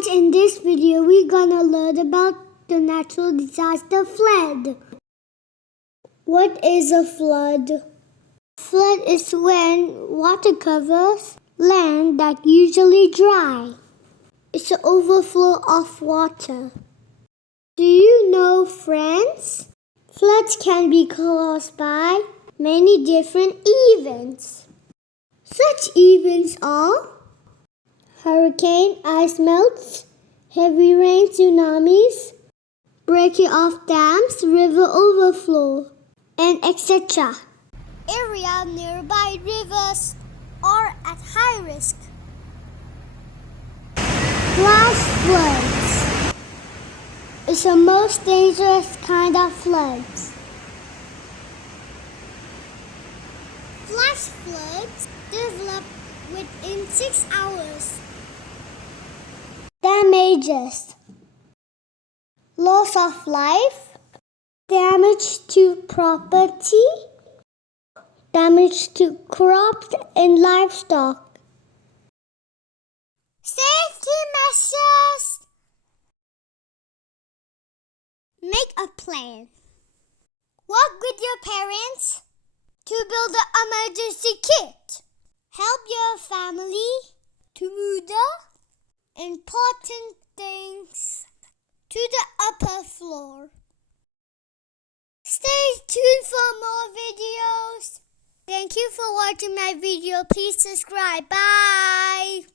Friends, in this video we're gonna learn about the natural disaster flood. What is a flood? Flood is when water covers land that usually dry. It's an overflow of water. Do you know, friends? Floods can be caused by many different events. Such events are hurricane, ice melts, heavy rain, tsunamis, breaking of dams, river overflow, and etc. Areas nearby rivers are at high risk. Flash floods is the most dangerous kind of floods. Flash floods develop within 6 hours. Damages: loss of life, damage to property, damage to crops and livestock. Safety measures: make a plan. Work with your parents to build an emergency kit. Help your family to move the important things to the upper floor. Stay tuned for more videos. Thank you for watching my video. Please subscribe. Bye.